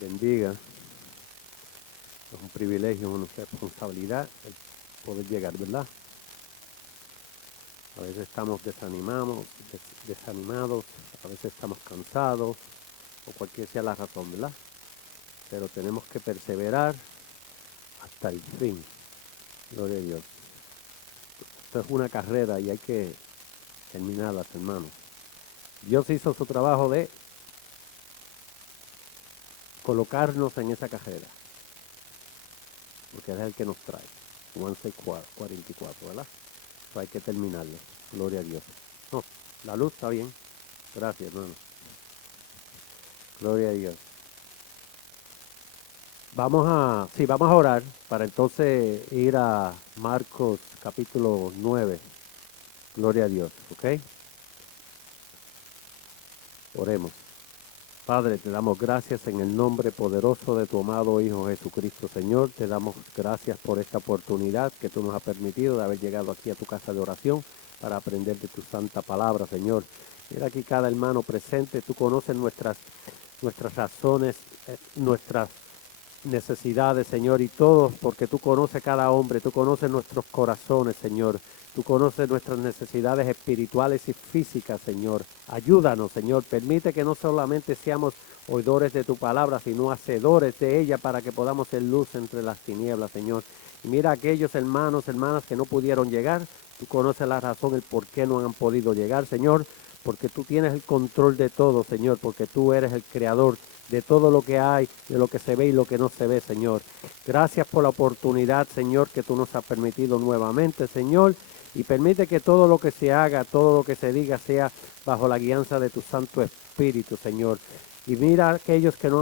bendiga. Es un privilegio, una responsabilidad el poder llegar, ¿verdad? A veces estamos desanimados, a veces estamos cansados, o cualquier sea la razón, ¿verdad? Pero tenemos que perseverar hasta el fin. Gloria a Dios. Esto es una carrera y hay que terminarla, hermanos. Dios hizo su trabajo de colocarnos en esa carrera, porque es el que nos trae. Juan 6:44, ¿verdad? Eso hay que terminarlo. Gloria a Dios. No, la luz está bien. Gracias, hermano. Gloria a Dios. Vamos a orar para entonces ir a Marcos capítulo 9. Gloria a Dios, ¿ok? Oremos. Padre, te damos gracias en el nombre poderoso de tu amado Hijo Jesucristo, Señor. Te damos gracias por esta oportunidad que tú nos has permitido de haber llegado aquí a tu casa de oración para aprender de tu santa palabra, Señor. Mira aquí cada hermano presente. Tú conoces nuestras razones, nuestras necesidades, Señor, y todos, porque tú conoces cada hombre, tú conoces nuestros corazones, Señor. Tú conoces nuestras necesidades espirituales y físicas, Señor. Ayúdanos, Señor. Permite que no solamente seamos oidores de tu palabra, sino hacedores de ella para que podamos ser luz entre las tinieblas, Señor. Y mira a aquellos hermanas que no pudieron llegar. Tú conoces la razón, el por qué no han podido llegar, Señor. Porque tú tienes el control de todo, Señor. Porque tú eres el creador de todo lo que hay, de lo que se ve y lo que no se ve, Señor. Gracias por la oportunidad, Señor, que tú nos has permitido nuevamente, Señor. Y permite que todo lo que se haga, todo lo que se diga sea bajo la guianza de tu Santo Espíritu, Señor. Y mira a aquellos que no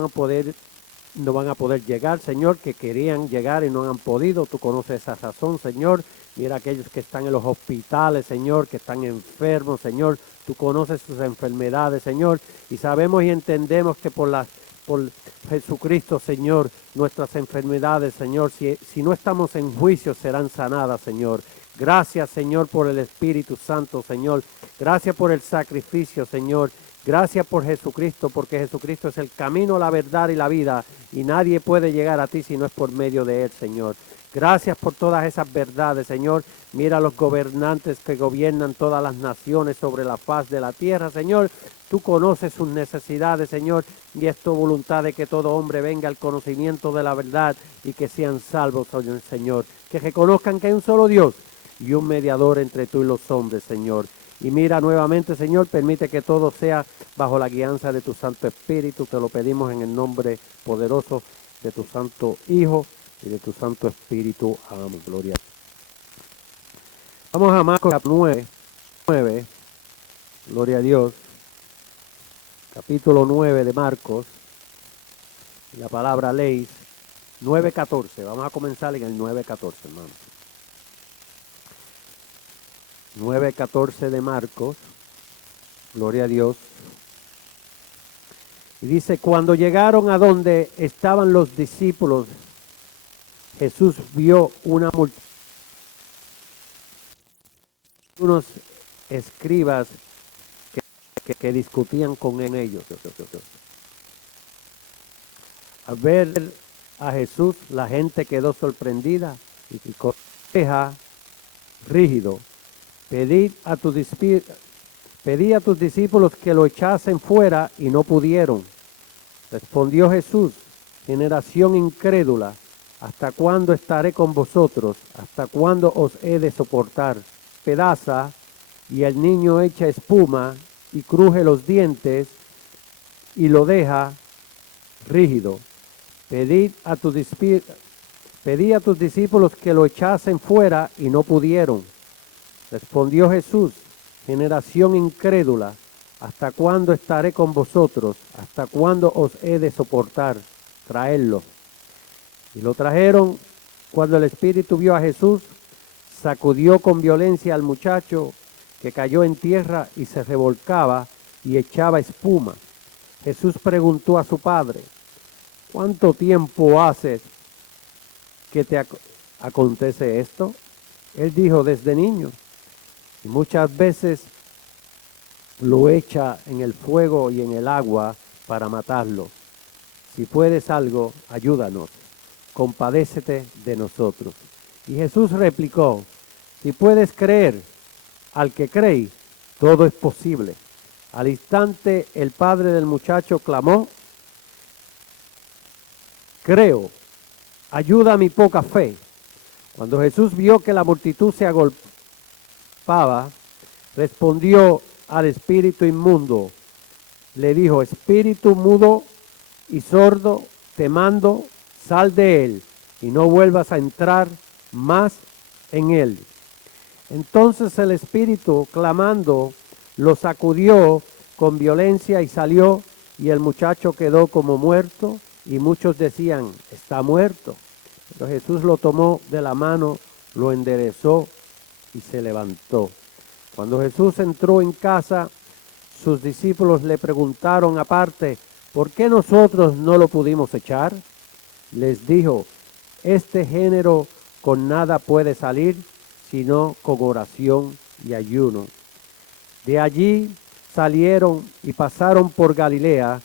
van a poder llegar, Señor, que querían llegar y no han podido. Tú conoces esa razón, Señor. Mira a aquellos que están en los hospitales, Señor, que están enfermos, Señor. Tú conoces sus enfermedades, Señor. Y sabemos y entendemos que por Jesucristo, Señor, nuestras enfermedades, Señor, si no estamos en juicio, serán sanadas, Señor. Gracias, Señor, por el Espíritu Santo, Señor. Gracias por el sacrificio, Señor. Gracias por Jesucristo, porque Jesucristo es el camino, la verdad y la vida. Y nadie puede llegar a ti si no es por medio de Él, Señor. Gracias por todas esas verdades, Señor. Mira a los gobernantes que gobiernan todas las naciones sobre la faz de la tierra, Señor. Tú conoces sus necesidades, Señor, y es tu voluntad de que todo hombre venga al conocimiento de la verdad y que sean salvos, Señor. Que reconozcan que hay un solo Dios y un mediador entre tú y los hombres, Señor. Y mira nuevamente, Señor, permite que todo sea bajo la guianza de tu Santo Espíritu. Te lo pedimos en el nombre poderoso de tu Santo Hijo y de tu Santo Espíritu. Amén. Gloria. Vamos a Marcos 9. Gloria a Dios. Capítulo 9 de Marcos. La palabra ley 9:14. Vamos a comenzar en el 9:14, hermano. 9:14 de Marcos. Gloria a Dios. Y dice, cuando llegaron a donde estaban los discípulos, Jesús vio una multitud, unos escribas que discutían con ellos. Al ver a Jesús, la gente quedó sorprendida y corteja rígido. Pedí a tus discípulos que lo echasen fuera y no pudieron. Respondió Jesús, generación incrédula, ¿hasta cuándo estaré con vosotros? ¿Hasta cuándo os he de soportar? Pedaza y el niño echa espuma y cruje los dientes y lo deja rígido. Pedí a tus discípulos que lo echasen fuera y no pudieron. Respondió Jesús, generación incrédula, ¿hasta cuándo estaré con vosotros? ¿Hasta cuándo os he de soportar? Traedlo. Y lo trajeron. Cuando el espíritu vio a Jesús, sacudió con violencia al muchacho, que cayó en tierra y se revolcaba y echaba espuma. Jesús preguntó a su padre, ¿cuánto tiempo hace que te acontece esto? Él dijo, desde niño. Y muchas veces lo echa en el fuego y en el agua para matarlo. Si puedes algo, ayúdanos. Compadécete de nosotros. Y Jesús replicó, si puedes creer al que cree, todo es posible. Al instante el padre del muchacho clamó, creo, ayuda a mi poca fe. Cuando Jesús vio que la multitud se agolpaba, respondió al espíritu inmundo, le dijo, espíritu mudo y sordo, te mando, sal de él y no vuelvas a entrar más en él. Entonces el espíritu, clamando, lo sacudió con violencia y salió, y el muchacho quedó como muerto, y muchos decían, está muerto. Pero Jesús lo tomó de la mano, lo enderezó y se levantó. Cuando Jesús entró en casa, sus discípulos le preguntaron aparte, ¿por qué nosotros no lo pudimos echar? Les dijo, este género con nada puede salir, sino con oración y ayuno. De allí salieron y pasaron por Galilea.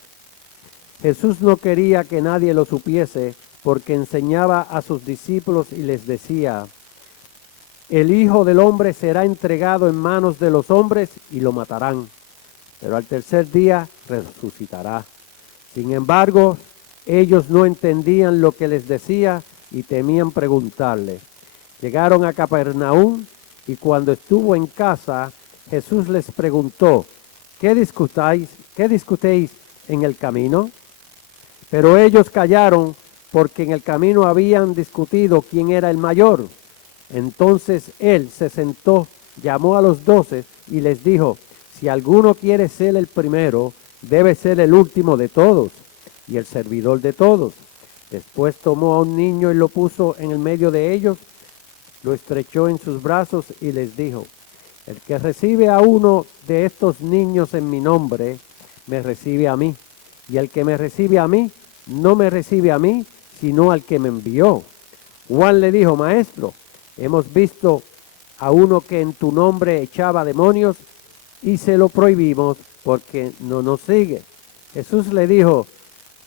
Jesús no quería que nadie lo supiese, porque enseñaba a sus discípulos y les decía, el Hijo del Hombre será entregado en manos de los hombres y lo matarán, pero al tercer día resucitará. Sin embargo, ellos no entendían lo que les decía y temían preguntarle. Llegaron a Capernaum y cuando estuvo en casa, Jesús les preguntó, ¿qué discutéis en el camino? Pero ellos callaron porque en el camino habían discutido quién era el mayor. Entonces él se sentó, llamó a los 12 y les dijo, si alguno quiere ser el primero, debe ser el último de todos y el servidor de todos. Después tomó a un niño y lo puso en el medio de ellos, lo estrechó en sus brazos y les dijo, el que recibe a uno de estos niños en mi nombre, me recibe a mí. Y el que me recibe a mí, no me recibe a mí, sino al que me envió. Juan le dijo, maestro, hemos visto a uno que en tu nombre echaba demonios y se lo prohibimos porque no nos sigue. Jesús le dijo,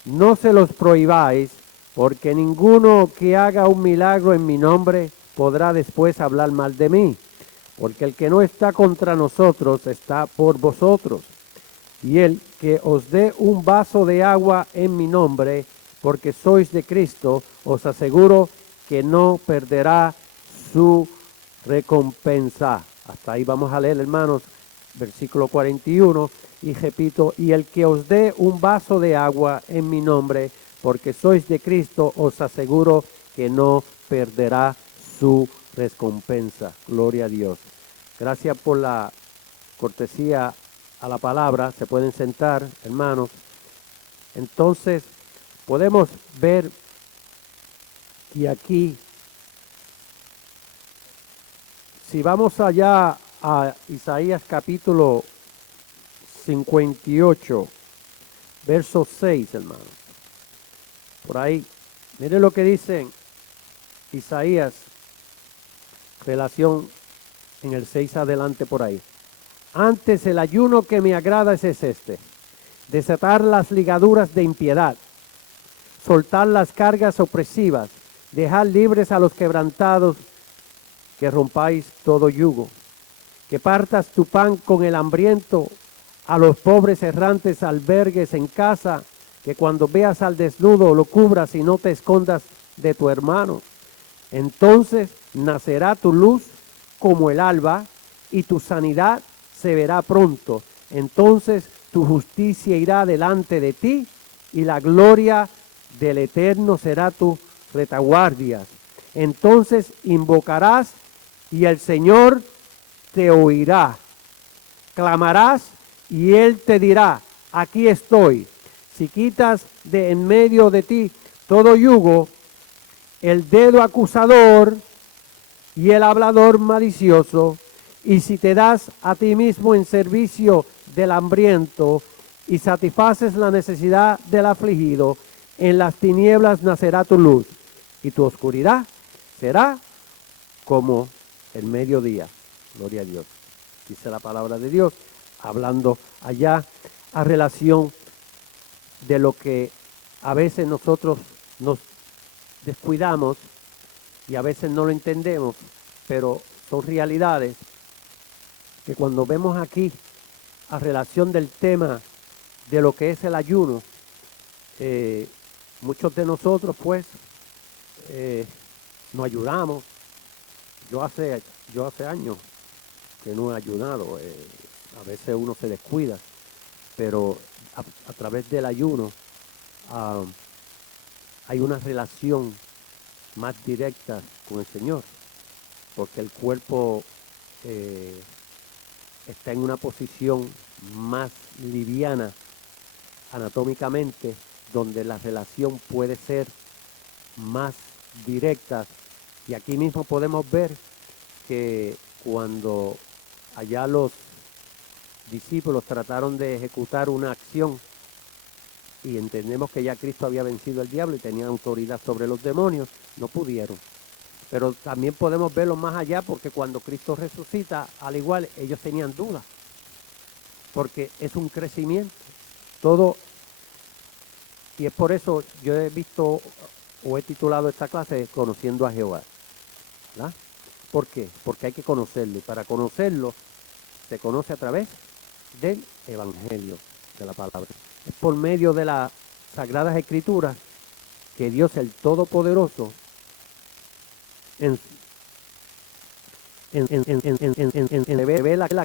no se los prohibáis, porque ninguno que haga un milagro en mi nombre podrá después hablar mal de mí, porque el que no está contra nosotros está por vosotros. Y el que os dé un vaso de agua en mi nombre, porque sois de Cristo, os aseguro que no perderá su recompensa. Hasta ahí vamos a leer, hermanos, versículo 41, y repito, y el que os dé un vaso de agua en mi nombre, porque sois de Cristo, os aseguro que no perderá su recompensa. Gloria a Dios. Gracias por la cortesía a la palabra. Se pueden sentar, hermanos. Entonces, podemos ver que aquí, si vamos allá a Isaías capítulo 58, verso 6, hermanos. Por ahí, miren lo que dice Isaías, relación en el 6 adelante por ahí. Antes el ayuno que me agrada es este, desatar las ligaduras de impiedad, soltar las cargas opresivas, dejar libres a los quebrantados, que rompáis todo yugo, que partas tu pan con el hambriento, a los pobres errantes albergues en casa, que cuando veas al desnudo lo cubras y no te escondas de tu hermano. Entonces nacerá tu luz como el alba y tu sanidad se verá pronto. Entonces tu justicia irá delante de ti y la gloria del Eterno será tu retaguardia. Entonces invocarás y el Señor te oirá. Clamarás y Él te dirá, aquí estoy. Si quitas de en medio de ti todo yugo, el dedo acusador y el hablador malicioso, y si te das a ti mismo en servicio del hambriento y satisfaces la necesidad del afligido, en las tinieblas nacerá tu luz y tu oscuridad será como el mediodía. Gloria a Dios. Dice la palabra de Dios, hablando allá a relación de lo que a veces nosotros nos descuidamos y a veces no lo entendemos, pero son realidades que cuando vemos aquí a relación del tema de lo que es el ayuno, muchos de nosotros pues nos ayudamos. Yo hace años que no he ayunado, a veces uno se descuida, pero a través del ayuno hay una relación más directa con el Señor, porque el cuerpo está en una posición más liviana anatómicamente, donde la relación puede ser más directa. Y aquí mismo podemos ver que cuando allá los discípulos trataron de ejecutar una acción y entendemos que ya Cristo había vencido al diablo y tenía autoridad sobre los demonios, no pudieron. Pero también podemos verlo más allá, porque cuando Cristo resucita, al igual ellos tenían dudas, porque es un crecimiento. Todo, y es por eso yo he visto o he titulado esta clase Conociendo a Jehová, ¿verdad? ¿Por qué? Porque hay que conocerlo, y para conocerlo se conoce a través del Evangelio, de la palabra. Es por medio de las Sagradas Escrituras que Dios el Todopoderoso revela su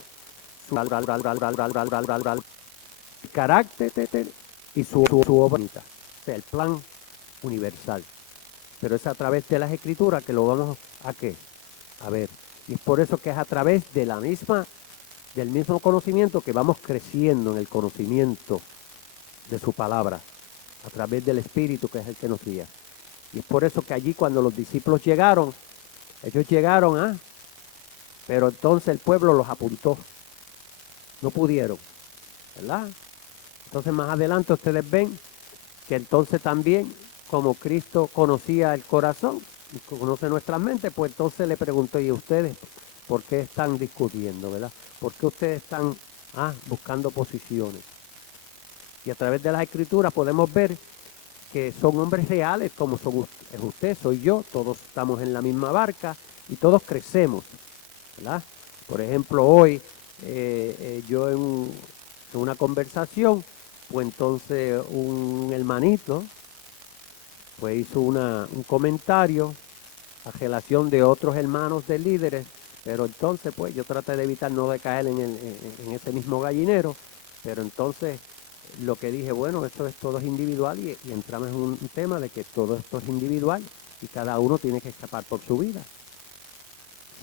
carácter y su obra, o sea, el plan universal. Pero es a través de las Escrituras que lo vamos a ver. Y es por eso que es a través de del mismo conocimiento que vamos creciendo en el conocimiento de su palabra, a través del Espíritu que es el que nos guía. Y es por eso que allí cuando los discípulos llegaron, ellos llegaron, pero entonces el pueblo los apuntó. No pudieron, ¿verdad? Entonces más adelante ustedes ven que entonces también, como Cristo conocía el corazón, conoce nuestras mentes, pues entonces le preguntó, ¿y ustedes por qué están discutiendo, verdad? ¿Por qué ustedes están buscando posiciones? Y a través de las Escrituras podemos ver que son hombres reales, como es usted, soy yo, todos estamos en la misma barca y todos crecemos, ¿verdad? Por ejemplo, hoy yo en una conversación, pues entonces un hermanito pues hizo un comentario a relación de otros hermanos de líderes, pero entonces pues yo traté de evitar no de caer en ese mismo gallinero, pero entonces lo que dije, bueno, todo es individual y entramos en un tema de que todo esto es individual y cada uno tiene que escapar por su vida.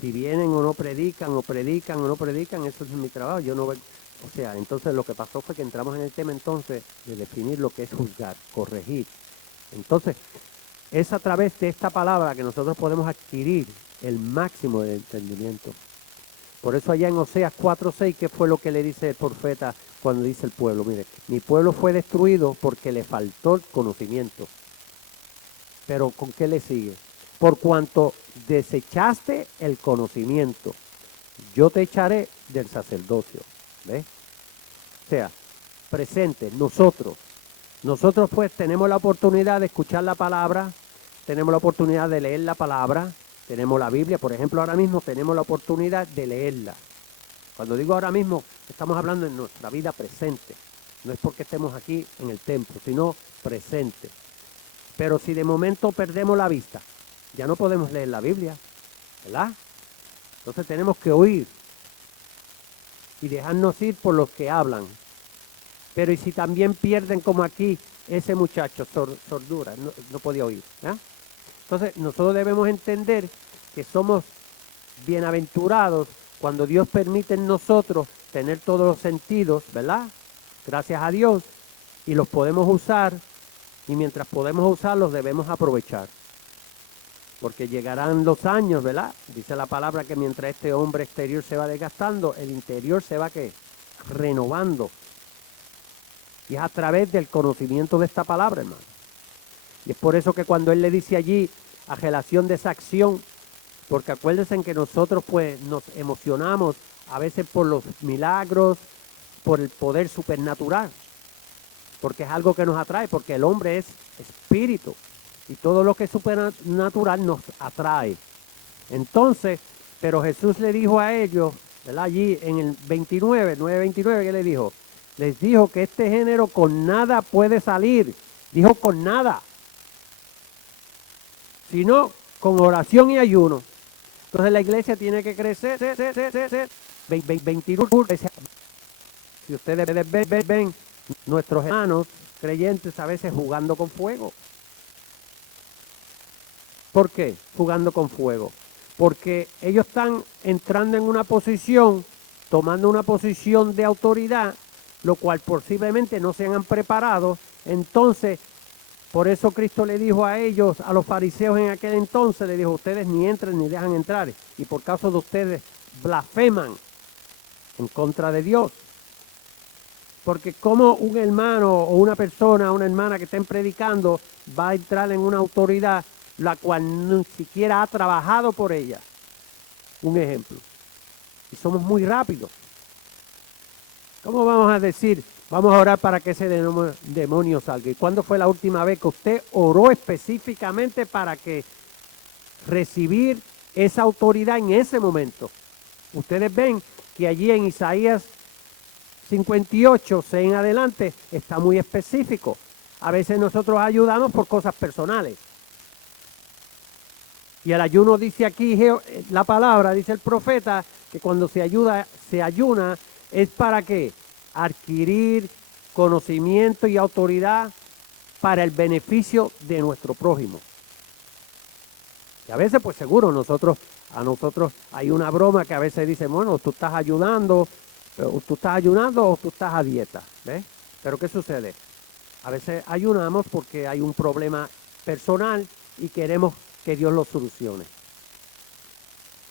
Si vienen o no predican, o predican o no predican, eso es mi trabajo, yo no veo. O sea, entonces lo que pasó fue que entramos en el tema entonces de definir lo que es juzgar, corregir. Entonces, es a través de esta palabra que nosotros podemos adquirir el máximo del entendimiento. Por eso allá en Oseas 4:6, ¿qué fue lo que le dice el profeta cuando dice el pueblo? Mire, mi pueblo fue destruido porque le faltó el conocimiento. Pero ¿con qué le sigue? Por cuanto desechaste el conocimiento, yo te echaré del sacerdocio. ¿Ves? O sea, presente, nosotros pues tenemos la oportunidad de escuchar la palabra, tenemos la oportunidad de leer la palabra, tenemos la Biblia, por ejemplo, ahora mismo tenemos la oportunidad de leerla. Cuando digo ahora mismo, estamos hablando en nuestra vida presente. No es porque estemos aquí en el templo, sino presente. Pero si de momento perdemos la vista, ya no podemos leer la Biblia, ¿verdad? Entonces tenemos que oír y dejarnos ir por los que hablan. Pero y si también pierden como aquí ese muchacho, sordura, no podía oír, ¿verdad? Entonces nosotros debemos entender que somos bienaventurados cuando Dios permite en nosotros tener todos los sentidos, ¿verdad? Gracias a Dios, y los podemos usar, y mientras podemos usarlos debemos aprovechar. Porque llegarán los años, ¿verdad? Dice la palabra que mientras este hombre exterior se va desgastando, el interior se va ¿qué? Renovando. Y es a través del conocimiento de esta palabra, hermano. Y es por eso que cuando él le dice allí, a relación de esa acción, porque acuérdense en que nosotros pues nos emocionamos a veces por los milagros, por el poder supernatural, porque es algo que nos atrae, porque el hombre es espíritu. Y todo lo que es supernatural nos atrae. Entonces, pero Jesús le dijo a ellos, ¿verdad? Allí en el 9:29, ¿qué le dijo? Les dijo que este género con nada puede salir. Dijo con nada. Sino con oración y ayuno. Entonces la iglesia tiene que crecer. 21. Si ustedes ven nuestros hermanos creyentes a veces jugando con fuego. ¿Por qué? Jugando con fuego. Porque ellos están entrando en una posición, tomando una posición de autoridad, lo cual posiblemente no se han preparado. Entonces, por eso Cristo le dijo a ellos, a los fariseos en aquel entonces, le dijo, ustedes ni entren ni dejan entrar. Y por causa de ustedes blasfeman en contra de Dios. Porque como un hermano o una persona, una hermana que estén predicando, va a entrar en una autoridad la cual ni siquiera ha trabajado por ella. Un ejemplo. Y somos muy rápidos. ¿Cómo vamos a decir, vamos a orar para que ese demonio salga? ¿Y cuándo fue la última vez que usted oró específicamente para que recibir esa autoridad en ese momento? Ustedes ven que allí en Isaías 58, 6 en adelante, está muy específico. A veces nosotros ayudamos por cosas personales. Y el ayuno dice aquí, la palabra, dice el profeta, que cuando se ayuna, es para ¿qué? Adquirir conocimiento y autoridad para el beneficio de nuestro prójimo. Y a veces, pues seguro, a nosotros hay una broma que a veces dice, bueno, tú estás ayudando o tú estás a dieta, ¿ves? Pero ¿qué sucede? A veces ayunamos porque hay un problema personal y queremos que Dios lo solucione.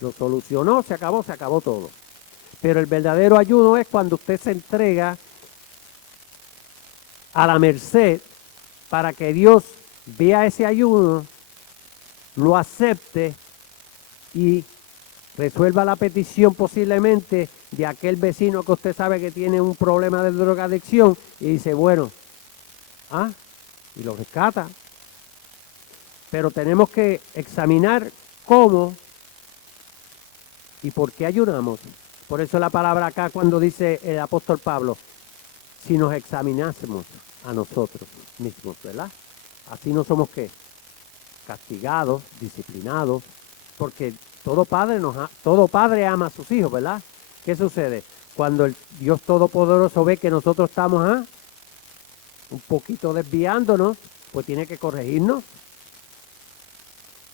Lo solucionó, se acabó todo. Pero el verdadero ayuno es cuando usted se entrega a la merced para que Dios vea ese ayuno, lo acepte y resuelva la petición posiblemente de aquel vecino que usted sabe que tiene un problema de drogadicción y dice, bueno, y lo rescata. Pero tenemos que examinar cómo y por qué ayunamos. Por eso la palabra acá cuando dice el apóstol Pablo, si nos examinásemos a nosotros mismos, ¿verdad? Así no somos ¿qué? Castigados, disciplinados, porque todo padre ama a sus hijos, ¿verdad? ¿Qué sucede? Cuando el Dios Todopoderoso ve que nosotros estamos un poquito desviándonos, pues tiene que corregirnos.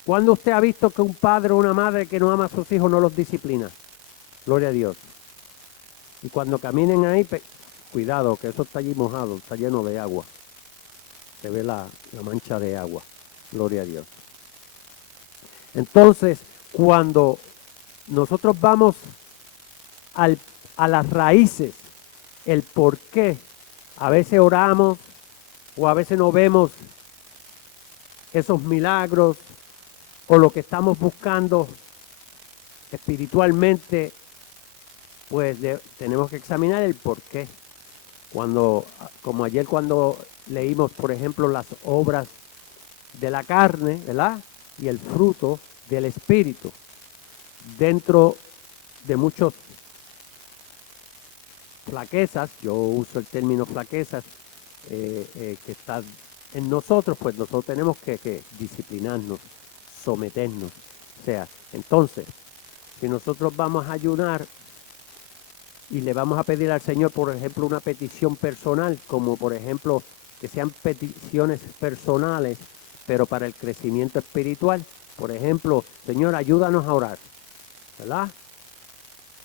¿Cuándo usted ha visto que un padre o una madre que no ama a sus hijos no los disciplina? Gloria a Dios. Y cuando caminen ahí, cuidado, que eso está allí mojado, está lleno de agua. Se ve la mancha de agua. Gloria a Dios. Entonces, cuando nosotros vamos a las raíces, el por qué, a veces oramos o a veces no vemos esos milagros o lo que estamos buscando espiritualmente, pues tenemos que examinar el por qué. Como ayer cuando leímos, por ejemplo, las obras de la carne, ¿verdad? Y el fruto del espíritu. Dentro de muchas flaquezas, yo uso el término flaquezas, que está en nosotros, pues nosotros tenemos que disciplinarnos, someternos. O sea, entonces, si nosotros vamos a ayunar y le vamos a pedir al Señor, por ejemplo, una petición personal, como por ejemplo, que sean peticiones personales, pero para el crecimiento espiritual. Por ejemplo, Señor, ayúdanos a orar, ¿verdad?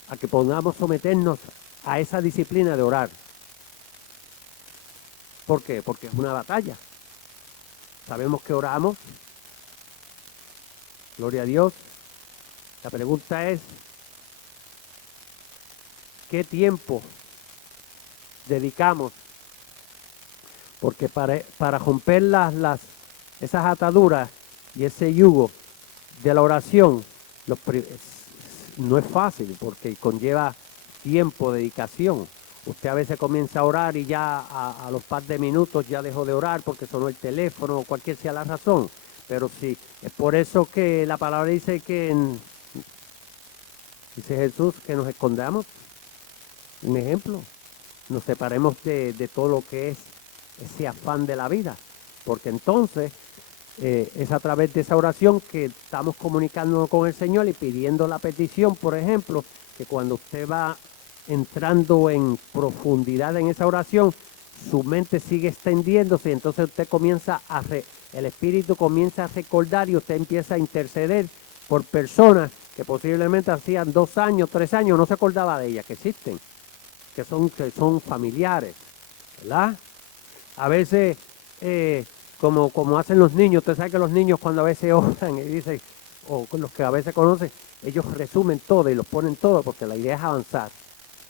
A que podamos someternos a esa disciplina de orar. ¿Por qué? Porque es una batalla. Sabemos que oramos. Gloria a Dios. La pregunta es, ¿qué tiempo dedicamos? Porque para romper esas ataduras y ese yugo de la oración, no es fácil porque conlleva tiempo, dedicación. O Usted a veces comienza a orar y ya a los par de minutos ya dejó de orar porque sonó el teléfono o cualquier sea la razón. Pero sí, es por eso que la palabra dice que, dice Jesús, que nos escondamos. Un ejemplo, nos separemos de todo lo que es ese afán de la vida. Porque entonces es a través de esa oración que estamos comunicándonos con el Señor y pidiendo la petición, por ejemplo, que cuando usted va entrando en profundidad en esa oración, su mente sigue extendiéndose y entonces usted comienza el Espíritu comienza a recordar y usted empieza a interceder por personas que posiblemente hacían 2 años, 3 años, no se acordaba de ellas, que existen, que son familiares, ¿verdad? A veces, como hacen los niños, usted sabe que los niños cuando a veces oran y dicen, o con los que a veces conocen, ellos resumen todo y los ponen todo porque la idea es avanzar,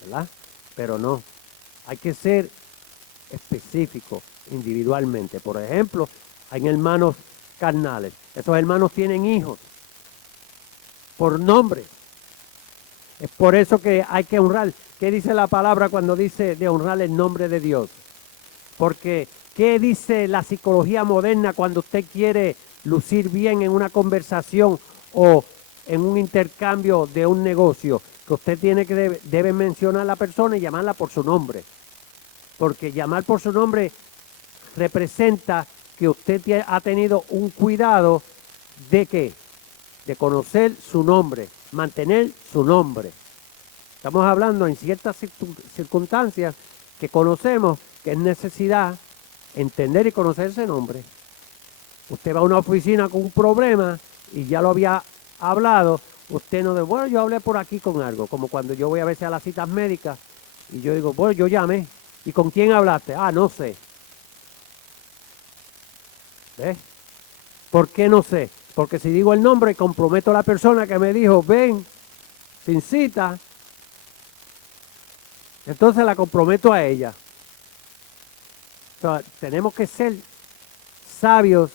¿verdad? Pero no, hay que ser específico individualmente. Por ejemplo, hay hermanos carnales. Esos hermanos tienen hijos por nombre. Es por eso que hay que honrar. ¿Qué dice la palabra cuando dice de honrar el nombre de Dios? Porque, ¿qué dice la psicología moderna cuando usted quiere lucir bien en una conversación o en un intercambio de un negocio? Que usted debe mencionar a la persona y llamarla por su nombre. Porque llamar por su nombre representa que usted ha tenido un cuidado de ¿qué? De conocer su nombre, mantener su nombre. Estamos hablando en ciertas circunstancias que conocemos que es necesidad entender y conocer ese nombre. Usted va a una oficina con un problema y ya lo había hablado, usted no dice, bueno, yo hablé por aquí con algo, como cuando yo voy a veces a las citas médicas y yo digo, bueno, yo llamé. ¿Y con quién hablaste? Ah, no sé. ¿Ves? ¿Por qué no sé? Porque si digo el nombre, comprometo a la persona que me dijo, ven, sin cita, entonces la comprometo a ella. O sea, tenemos que ser sabios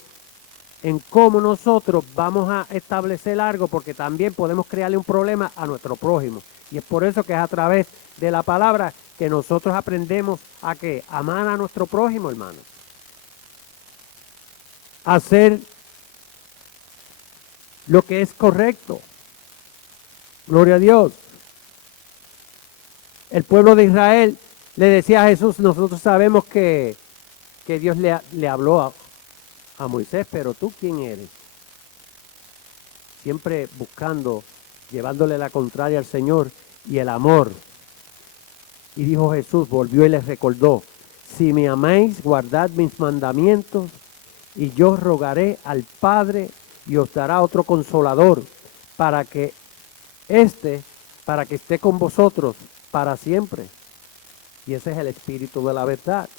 en cómo nosotros vamos a establecer algo, porque también podemos crearle un problema a nuestro prójimo. Y es por eso que es a través de la palabra que nosotros aprendemos a que amar a nuestro prójimo, hermano. Hacer lo que es correcto. Gloria a Dios. El pueblo de Israel le decía a Jesús, nosotros sabemos que Dios le habló a Moisés, pero ¿tú quién eres? Siempre buscando, llevándole la contraria al Señor y el amor. Y dijo Jesús, volvió y les recordó, si me amáis, guardad mis mandamientos, y yo rogaré al Padre y os dará otro consolador, para que esté con vosotros para siempre. Y ese es el Espíritu de la verdad,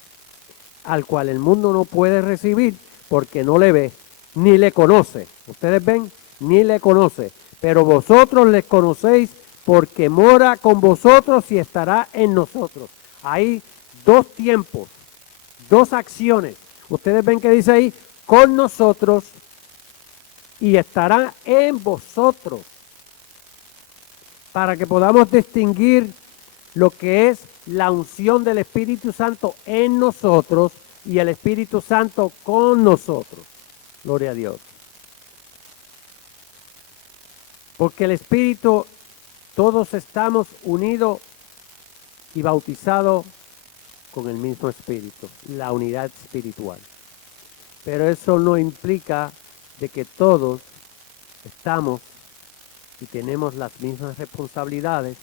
al cual el mundo no puede recibir porque no le ve, ni le conoce. Ustedes ven, ni le conoce, pero vosotros les conocéis porque mora con vosotros y estará en nosotros. Hay 2 tiempos, 2 acciones. Ustedes ven que dice ahí, con nosotros y estará en vosotros. Para que podamos distinguir lo que es la unción del Espíritu Santo en nosotros y el Espíritu Santo con nosotros. Gloria a Dios. Porque el Espíritu, todos estamos unidos y bautizados con el mismo Espíritu, la unidad espiritual. Pero eso no implica de que todos estamos y tenemos las mismas responsabilidades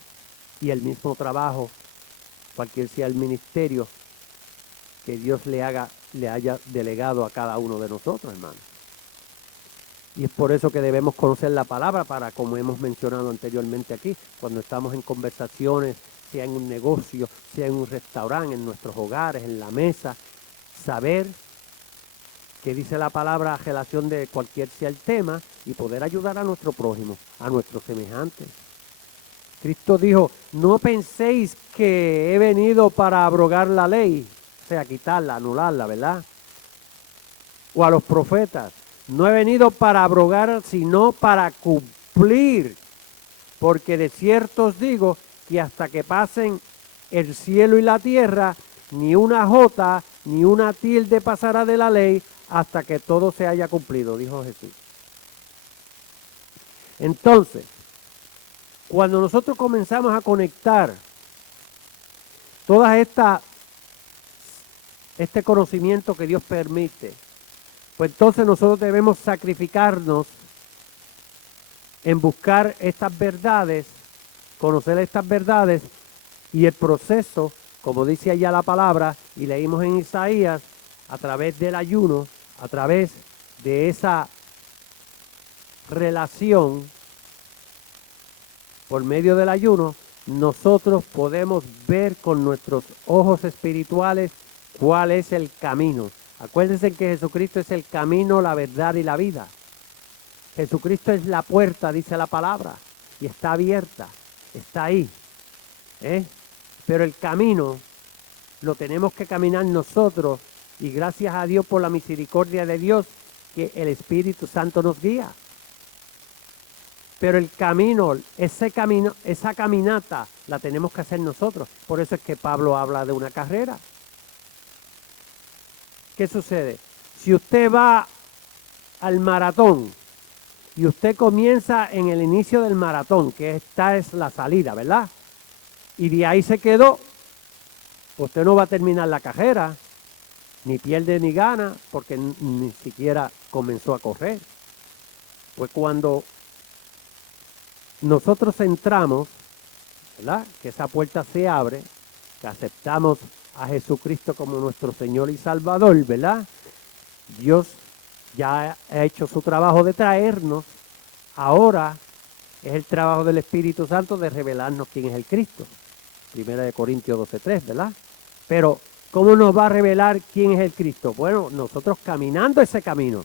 y el mismo trabajo, cualquier sea el ministerio que Dios le haya delegado a cada uno de nosotros, hermanos. Y es por eso que debemos conocer la palabra para, como hemos mencionado anteriormente aquí, cuando estamos en conversaciones, sea en un negocio, sea en un restaurante, en nuestros hogares, en la mesa, saber qué dice la palabra a relación de cualquier sea el tema y poder ayudar a nuestro prójimo, a nuestros semejantes. Cristo dijo, no penséis que he venido para abrogar la ley, o sea, quitarla, anularla, ¿verdad? O a los profetas. No he venido para abrogar, sino para cumplir. Porque de cierto os digo que hasta que pasen el cielo y la tierra, ni una jota, ni una tilde pasará de la ley hasta que todo se haya cumplido, dijo Jesús. Entonces, cuando nosotros comenzamos a conectar todas este conocimiento que Dios permite, pues entonces nosotros debemos sacrificarnos en buscar estas verdades, conocer estas verdades y el proceso, como dice allá la palabra y leímos en Isaías, a través del ayuno, a través de esa relación, por medio del ayuno, nosotros podemos ver con nuestros ojos espirituales cuál es el camino. Acuérdense que Jesucristo es el camino, la verdad y la vida. Jesucristo es la puerta, dice la palabra, y está abierta, está ahí. Pero el camino lo tenemos que caminar nosotros, y gracias a Dios por la misericordia de Dios, que el Espíritu Santo nos guía. Pero el camino, esa caminata, la tenemos que hacer nosotros. Por eso es que Pablo habla de una carrera. ¿Qué sucede? Si usted va al maratón y usted comienza en el inicio del maratón, que esta es la salida, ¿verdad? Y de ahí se quedó, usted no va a terminar la carrera, ni pierde ni gana, porque ni siquiera comenzó a correr. Pues cuando nosotros entramos, ¿verdad? Que esa puerta se abre, que aceptamos a Jesucristo como nuestro Señor y Salvador, ¿verdad? Dios ya ha hecho su trabajo de traernos. Ahora es el trabajo del Espíritu Santo de revelarnos quién es el Cristo. 1 Corintios 12:3, ¿verdad? Pero, ¿cómo nos va a revelar quién es el Cristo? Bueno, nosotros caminando ese camino,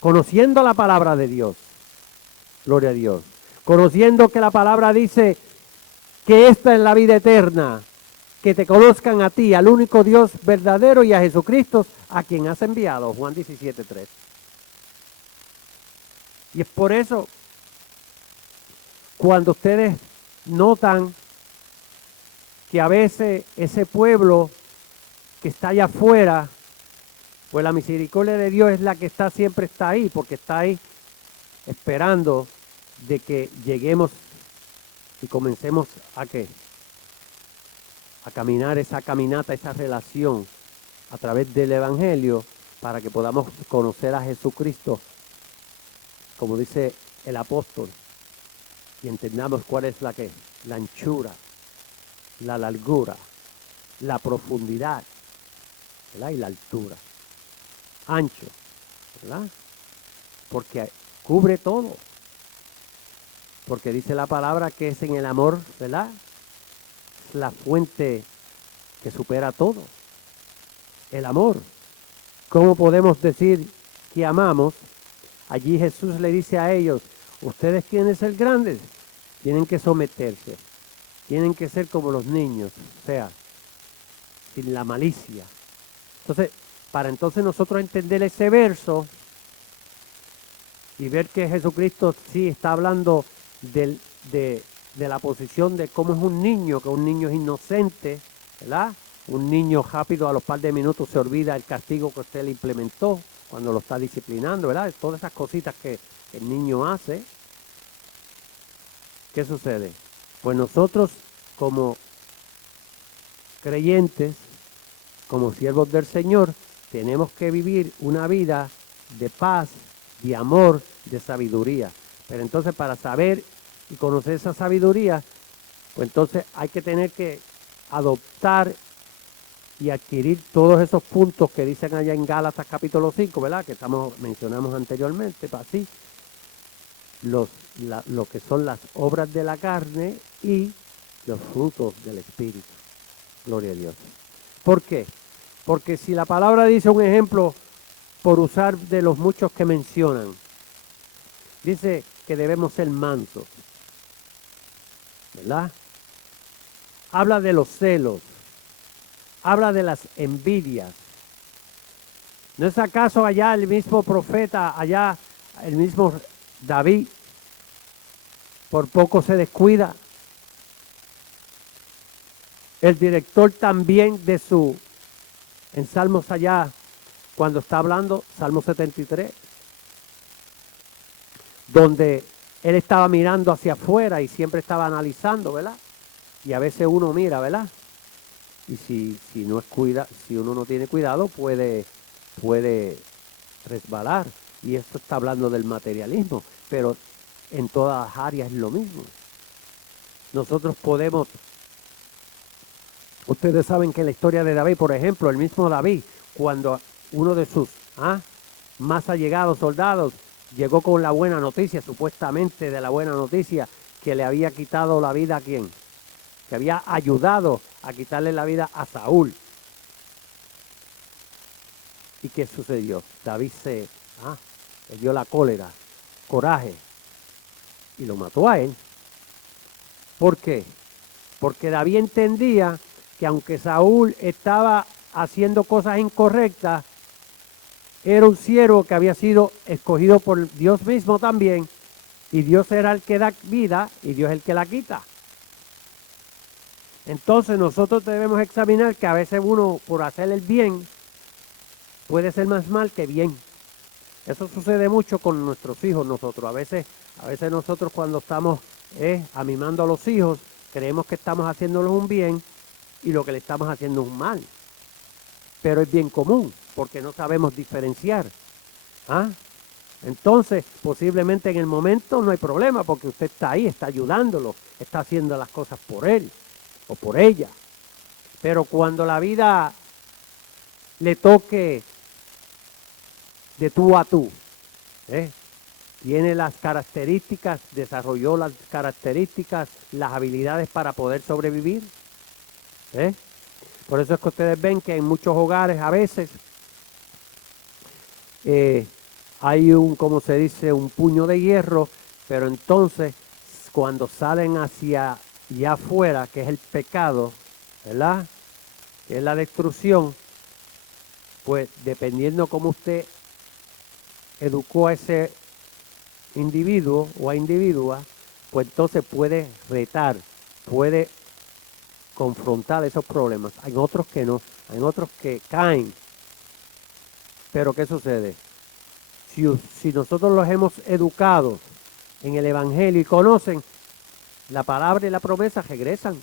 conociendo la palabra de Dios. Gloria a Dios. Conociendo que la palabra dice que esta es la vida eterna, que te conozcan a ti, al único Dios verdadero, y a Jesucristo, a quien has enviado. Juan 17:3. Y es por eso, cuando ustedes notan que a veces ese pueblo que está allá afuera, pues la misericordia de Dios es la que siempre está ahí, porque está ahí esperando de que lleguemos y comencemos a ¿qué? A caminar esa caminata, esa relación a través del Evangelio, para que podamos conocer a Jesucristo, como dice el apóstol, y entendamos cuál es la anchura, la largura, la profundidad, ¿verdad? Y la altura. Ancho, ¿verdad? Porque cubre todo. Porque dice la palabra que es en el amor, ¿verdad? Es la fuente que supera todo. El amor. ¿Cómo podemos decir que amamos? Allí Jesús le dice a ellos, ustedes quieren ser grandes, tienen que someterse, tienen que ser como los niños, o sea, sin la malicia. Entonces, para entonces nosotros entender ese verso y ver que Jesucristo sí está hablando de la posición de cómo es un niño, que un niño es inocente, ¿verdad? Un niño rápido a los par de minutos se olvida el castigo que usted le implementó cuando lo está disciplinando, ¿verdad? Todas esas cositas que el niño hace. ¿Qué sucede? Pues nosotros como creyentes, como siervos del Señor, tenemos que vivir una vida de paz, de amor, de sabiduría. Pero entonces para saber y conocer esa sabiduría, pues entonces hay que tener que adoptar y adquirir todos esos puntos que dicen allá en Gálatas capítulo 5, ¿verdad? Que mencionamos anteriormente, así, lo que son las obras de la carne y los frutos del Espíritu. Gloria a Dios. ¿Por qué? Porque si la palabra dice un ejemplo, por usar de los muchos que mencionan, dice que debemos ser mansos, ¿verdad? Habla de los celos, habla de las envidias. ¿No es acaso allá el mismo profeta, allá el mismo David, por poco se descuida? El director también en Salmos allá, cuando está hablando, Salmo 73, donde él estaba mirando hacia afuera y siempre estaba analizando, ¿verdad? Y a veces uno mira, ¿verdad? Y si uno no tiene cuidado, puede resbalar. Y esto está hablando del materialismo, pero en todas las áreas es lo mismo. Nosotros podemos, ustedes saben que en la historia de David, por ejemplo, el mismo David, cuando uno de sus más allegados soldados llegó con la buena noticia, supuestamente de la buena noticia, que le había quitado la vida a quién, que había ayudado a quitarle la vida a Saúl. ¿Y qué sucedió? David le dio la cólera, coraje, y lo mató a él. ¿Por qué? Porque David entendía que aunque Saúl estaba haciendo cosas incorrectas, era un siervo que había sido escogido por Dios mismo también, y Dios era el que da vida y Dios es el que la quita. Entonces nosotros debemos examinar que a veces uno, por hacer el bien, puede ser más mal que bien. Eso sucede mucho con nuestros hijos nosotros. A veces nosotros cuando estamos amimando a los hijos, creemos que estamos haciéndoles un bien y lo que le estamos haciendo es un mal. Pero es bien común, porque no sabemos diferenciar. Entonces, posiblemente en el momento no hay problema, porque usted está ahí, está ayudándolo, está haciendo las cosas por él o por ella. Pero cuando la vida le toque de tú a tú, tiene las características, desarrolló las características, las habilidades para poder sobrevivir. Por eso es que ustedes ven que en muchos hogares a veces hay como se dice, un puño de hierro, pero entonces cuando salen hacia allá afuera, que es el pecado, ¿verdad? Que es la destrucción, pues dependiendo cómo usted educó a ese individuo o a individua, pues entonces puede retar, puede confrontar esos problemas. Hay otros que no, hay otros que caen. Pero ¿qué sucede? Si nosotros los hemos educado en el Evangelio y conocen, la palabra y la promesa regresan.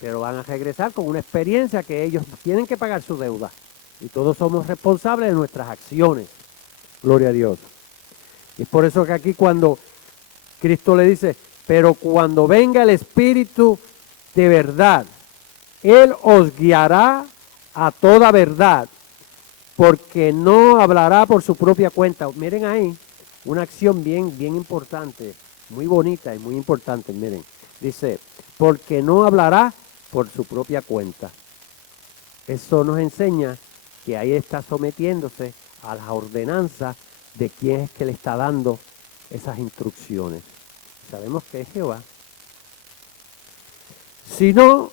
Pero van a regresar con una experiencia que ellos tienen que pagar su deuda. Y todos somos responsables de nuestras acciones. Gloria a Dios. Y es por eso que aquí cuando Cristo le dice, pero cuando venga el Espíritu de verdad, Él os guiará a toda verdad, porque no hablará por su propia cuenta. Miren ahí, una acción bien importante, muy bonita y muy importante, miren. Dice, porque no hablará por su propia cuenta. Eso nos enseña que ahí está sometiéndose a las ordenanzas de quién es que le está dando esas instrucciones. Sabemos que es Jehová. Sino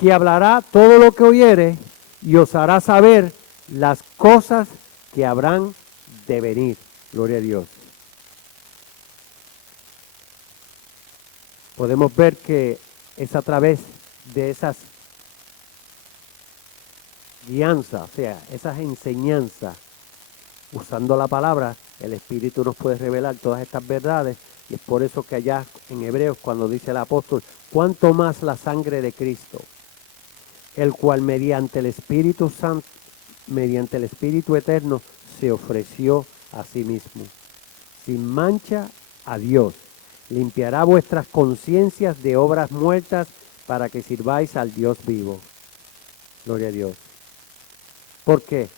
que hablará todo lo que oyere y os hará saber las cosas que habrán de venir. Gloria a Dios. Podemos ver que es a través de esas guianzas, o sea, esas enseñanzas, usando la palabra, el Espíritu nos puede revelar todas estas verdades. Y es por eso que allá en Hebreos, cuando dice el apóstol, cuánto más la sangre de Cristo, el cual mediante el Espíritu Santo, mediante el Espíritu Eterno, se ofreció a sí mismo, sin mancha a Dios. Limpiará vuestras conciencias de obras muertas para que sirváis al Dios vivo. Gloria a Dios. ¿Por qué?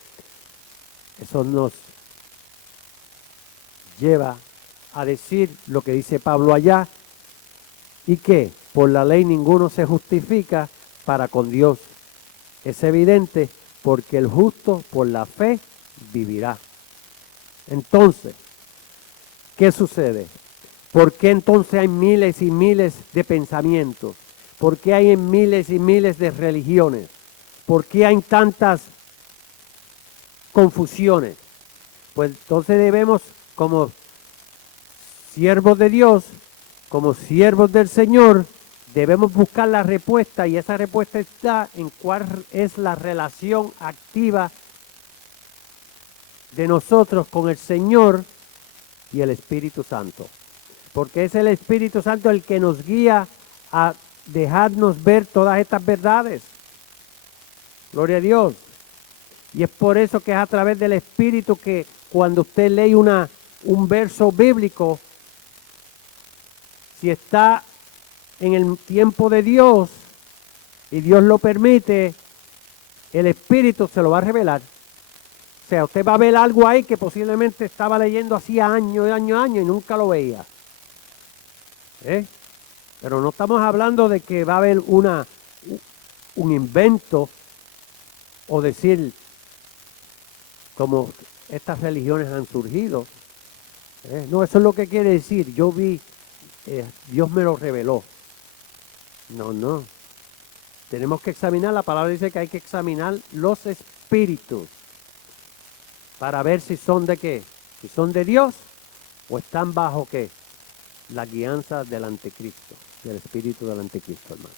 Eso nos lleva a decir lo que dice Pablo allá, y que por la ley ninguno se justifica para con Dios. Es evidente, porque el justo por la fe vivirá. Entonces, ¿qué sucede? ¿Por qué entonces hay miles y miles de pensamientos? ¿Por qué hay miles y miles de religiones? ¿Por qué hay tantas confusiones? Pues entonces debemos, como siervos de Dios, como siervos del Señor, debemos buscar la respuesta, y esa respuesta está en cuál es la relación activa de nosotros con el Señor y el Espíritu Santo. Porque es el Espíritu Santo el que nos guía a dejarnos ver todas estas verdades. Gloria a Dios. Y es por eso que es a través del Espíritu que cuando usted lee un verso bíblico, si está en el tiempo de Dios y Dios lo permite, el Espíritu se lo va a revelar. O sea, usted va a ver algo ahí que posiblemente estaba leyendo hacía años y nunca lo veía. Pero no estamos hablando de que va a haber un invento o decir como estas religiones han surgido. No, eso es lo que quiere decir. Yo vi, Dios me lo reveló. No. Tenemos que examinar, la palabra dice que hay que examinar los espíritus para ver si son de qué, si son de Dios o están bajo qué, la guianza del anticristo, del espíritu del anticristo, hermano.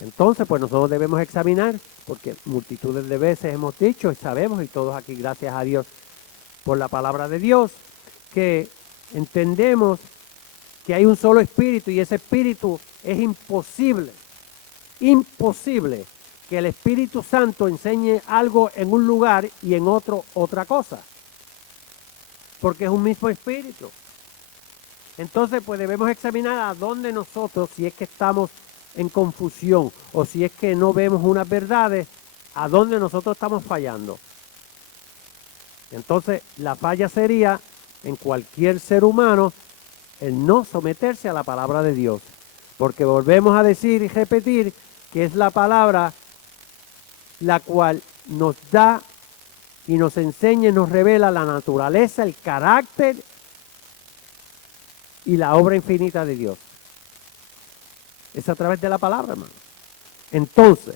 Entonces, pues nosotros debemos examinar, porque multitudes de veces hemos dicho y sabemos, y todos aquí, gracias a Dios, por la palabra de Dios, que entendemos que hay un solo espíritu y ese espíritu es imposible que el Espíritu Santo enseñe algo en un lugar y en otro otra cosa, porque es un mismo espíritu. Entonces, pues debemos examinar a dónde nosotros, si es que estamos en confusión o si es que no vemos unas verdades, a dónde nosotros estamos fallando. Entonces, la falla sería en cualquier ser humano el no someterse a la palabra de Dios. Porque volvemos a decir y repetir que es la palabra la cual nos da y nos enseña y nos revela la naturaleza, el carácter y la obra infinita de Dios. Es a través de la palabra, hermano. Entonces,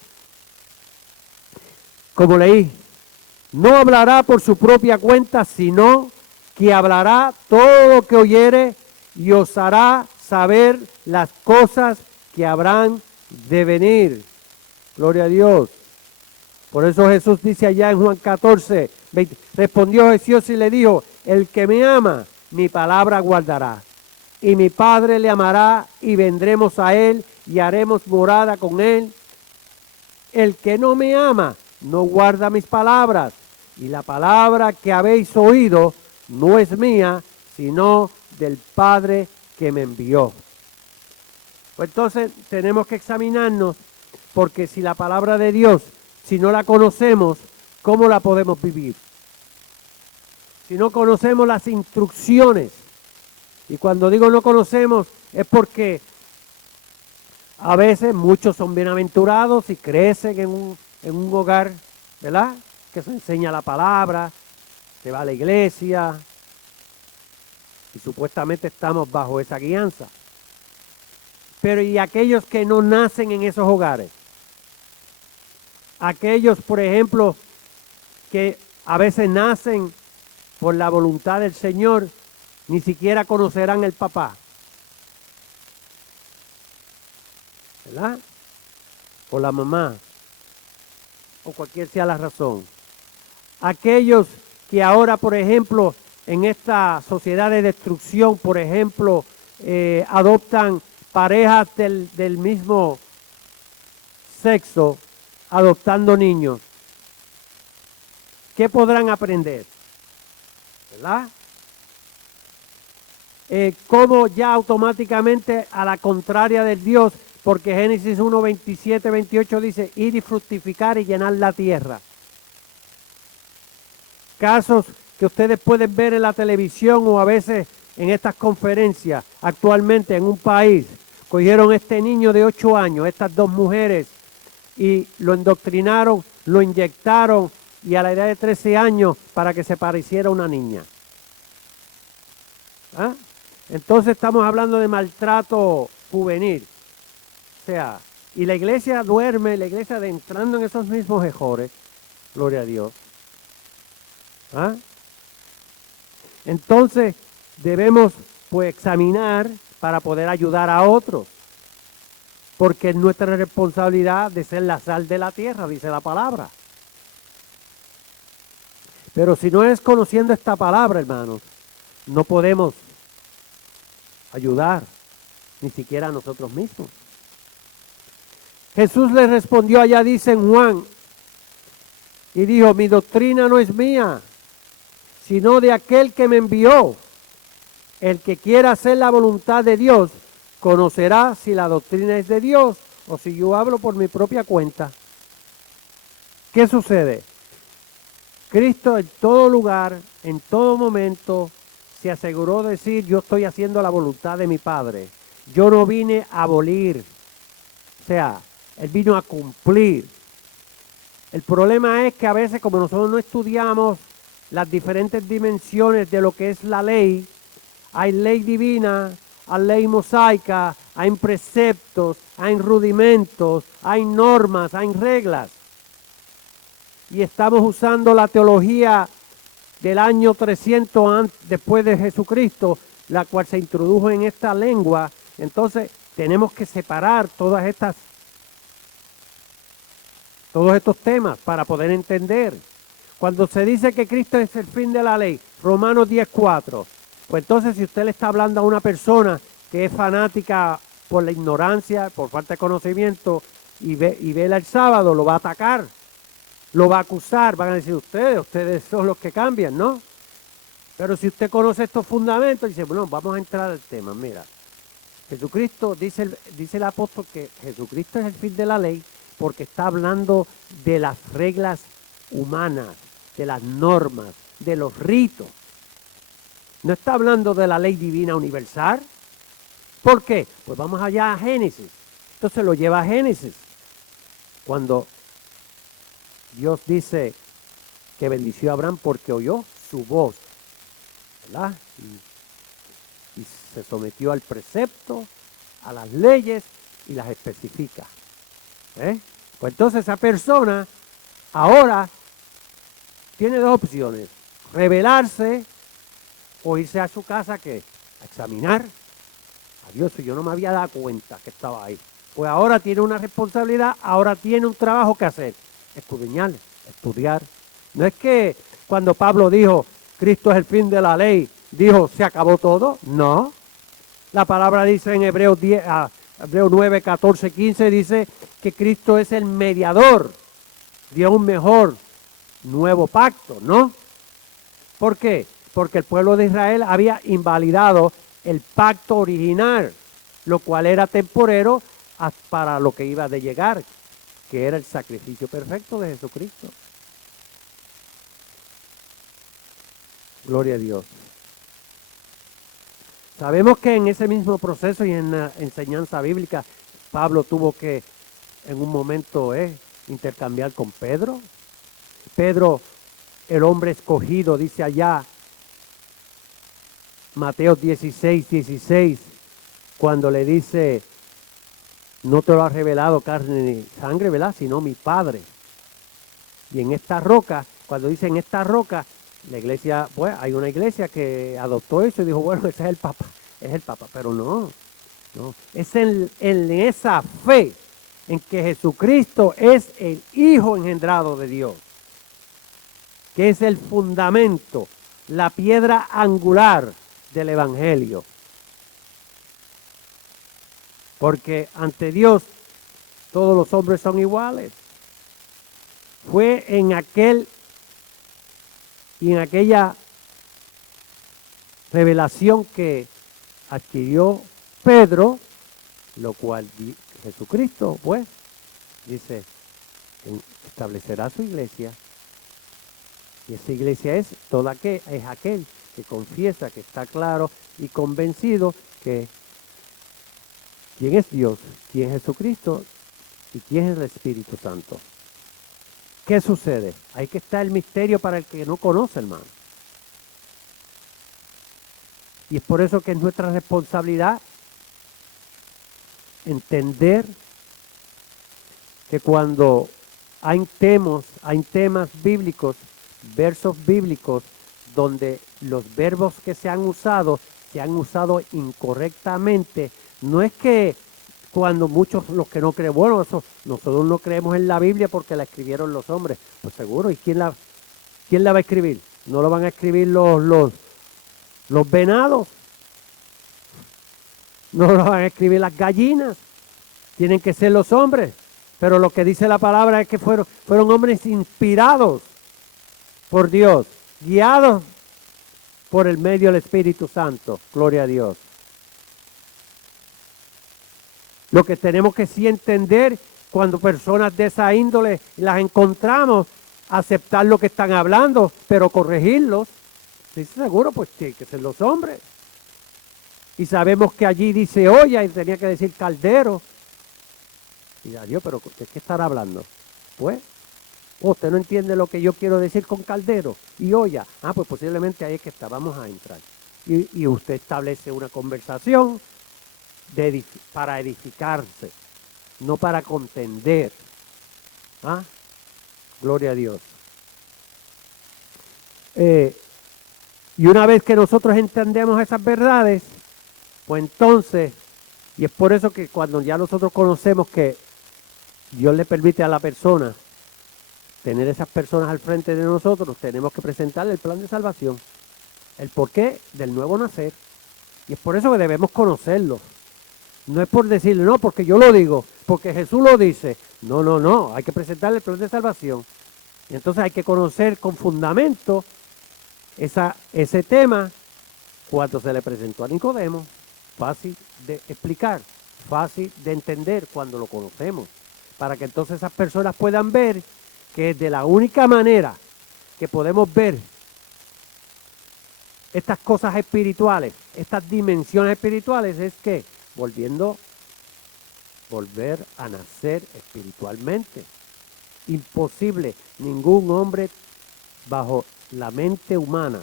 como leí, no hablará por su propia cuenta, sino que hablará todo lo que oyere y os hará saber las cosas que habrán de venir. Gloria a Dios. Por eso Jesús dice allá en Juan 14, 20, respondió Jesús y le dijo, el que me ama, mi palabra guardará. Y mi Padre le amará y vendremos a él y haremos morada con él. El que no me ama, no guarda mis palabras. Y la palabra que habéis oído no es mía, sino del Padre que me envió. Pues entonces tenemos que examinarnos, porque si la palabra de Dios, si no la conocemos, ¿cómo la podemos vivir? Si no conocemos las instrucciones, y cuando digo no conocemos, es porque a veces muchos son bienaventurados y crecen en un hogar, ¿verdad? Que se enseña la palabra, se va a la iglesia, y supuestamente estamos bajo esa guianza. Pero ¿y aquellos que no nacen en esos hogares? Aquellos, por ejemplo, que a veces nacen por la voluntad del Señor, ni siquiera conocerán el papá. ¿Verdad? O la mamá, o cualquier sea la razón. Aquellos que ahora, por ejemplo, en esta sociedad de destrucción, por ejemplo, adoptan parejas del mismo sexo, adoptando niños. ¿Qué podrán aprender? ¿Verdad? Como ya automáticamente a la contraria del Dios, porque Génesis 1, 27, 28 dice, ir y fructificar y llenar la tierra. Casos que ustedes pueden ver en la televisión o a veces en estas conferencias, actualmente en un país, cogieron este niño de 8 años, estas dos mujeres, y lo endoctrinaron, lo inyectaron, y a la edad de 13 años para que se pareciera a una niña. ¿Ah? Entonces estamos hablando de maltrato juvenil. O sea, y la iglesia duerme, la iglesia entrando en esos mismos errores, gloria a Dios. ¿Ah? Entonces debemos pues examinar para poder ayudar a otros. Porque es nuestra responsabilidad de ser la sal de la tierra, dice la palabra. Pero si no es conociendo esta palabra, hermanos, no podemos ayudar ni siquiera a nosotros mismos. Jesús le respondió allá, dice en Juan, y dijo, mi doctrina no es mía, sino de aquel que me envió. El que quiera hacer la voluntad de Dios, conocerá si la doctrina es de Dios o si yo hablo por mi propia cuenta. ¿Qué sucede? Cristo en todo lugar, en todo momento, se aseguró de decir, yo estoy haciendo la voluntad de mi Padre. Yo no vine a abolir, o sea, Él vino a cumplir. El problema es que a veces como nosotros no estudiamos las diferentes dimensiones de lo que es la ley, hay ley divina, hay ley mosaica, hay preceptos, hay rudimentos, hay normas, hay reglas. Y estamos usando la teología del año 300 después de Jesucristo, la cual se introdujo en esta lengua. Entonces tenemos que separar todos estos temas para poder entender. Cuando se dice que Cristo es el fin de la ley, Romanos 10:4, pues entonces si usted le está hablando a una persona que es fanática por la ignorancia, por falta de conocimiento, y vela el sábado, lo va a atacar, lo va a acusar, van a decir ustedes son los que cambian, ¿no? Pero si usted conoce estos fundamentos, dice, bueno, vamos a entrar al tema. Mira, Jesucristo, dice el apóstol que Jesucristo es el fin de la ley porque está hablando de las reglas humanas, de las normas, de los ritos. No está hablando de la ley divina universal. ¿Por qué? Pues vamos allá a Génesis. Entonces lo lleva a Génesis. Cuando Dios dice que bendició a Abraham porque oyó su voz, ¿verdad? Y se sometió al precepto, a las leyes y las especifica. Pues entonces esa persona ahora tiene dos opciones: rebelarse o irse a su casa a examinar a Dios. Yo no me había dado cuenta que estaba ahí. Pues ahora tiene una responsabilidad, ahora tiene un trabajo que hacer: escudriñar, estudiar. No es que cuando Pablo dijo Cristo es el fin de la ley, dijo se acabó todo. No. La palabra dice en Hebreos 9, 14, 15, dice que Cristo es el mediador de un mejor nuevo pacto, ¿no? ¿Por qué? Porque el pueblo de Israel había invalidado el pacto original, lo cual era temporero para lo que iba de llegar, que era el sacrificio perfecto de Jesucristo. Gloria a Dios. Sabemos que en ese mismo proceso y en la enseñanza bíblica, Pablo tuvo que en un momento intercambiar con Pedro. Pedro, el hombre escogido, dice allá, Mateo 16, 16, cuando le dice, no te lo ha revelado carne ni sangre, ¿verdad? Sino mi Padre. Y en esta roca, cuando dice en esta roca, la iglesia, pues hay una iglesia que adoptó eso y dijo, bueno, ese es el Papa, pero no. Es en esa fe en que Jesucristo es el Hijo engendrado de Dios, que es el fundamento, la piedra angular del Evangelio. Porque ante Dios todos los hombres son iguales. Fue en aquella revelación que adquirió Pedro, lo cual Jesucristo, pues, dice, establecerá su iglesia. Y esa iglesia es aquel que confiesa, que está claro y convencido que quién es Dios, quién es Jesucristo y quién es el Espíritu Santo. ¿Qué sucede? Ahí que está el misterio para el que no conoce, hermano. Y es por eso que es nuestra responsabilidad entender que cuando hay temas bíblicos, versos bíblicos, donde los verbos que se han usado se han usado incorrectamente. No es que cuando muchos, los que no creen, bueno, eso, nosotros no creemos en la Biblia porque la escribieron los hombres. Pues seguro, ¿y quién la va a escribir? ¿No lo van a escribir los venados? ¿No lo van a escribir las gallinas? Tienen que ser los hombres. Pero lo que dice la palabra es que fueron hombres inspirados por Dios, guiados por el medio del Espíritu Santo. Gloria a Dios. Lo que tenemos que sí entender cuando personas de esa índole las encontramos, aceptar lo que están hablando, pero corregirlos. Sí, seguro, pues tienen que ser los hombres. Y sabemos que allí dice olla y tenía que decir caldero. Y adiós, pero ¿de qué estará hablando? Pues, usted no entiende lo que yo quiero decir con caldero y olla. Ah, pues posiblemente ahí es que está, vamos a entrar. Y usted establece una conversación para edificarse, no para contender. ¿Ah? Gloria a Dios. Y una vez que nosotros entendemos esas verdades, pues entonces, y es por eso que cuando ya nosotros conocemos que Dios le permite a la persona tener esas personas al frente de nosotros, tenemos que presentarle el plan de salvación, el porqué del nuevo nacer. Y es por eso que debemos conocerlo. No es por decirle, no, porque yo lo digo, porque Jesús lo dice. No, no, no, hay que presentarle el plan de salvación. Y entonces hay que conocer con fundamento ese tema cuando se le presentó a Nicodemo. Fácil de explicar, fácil de entender cuando lo conocemos. Para que entonces esas personas puedan ver que de la única manera que podemos ver estas cosas espirituales, estas dimensiones espirituales, es que volver a nacer espiritualmente. Imposible, ningún hombre bajo la mente humana,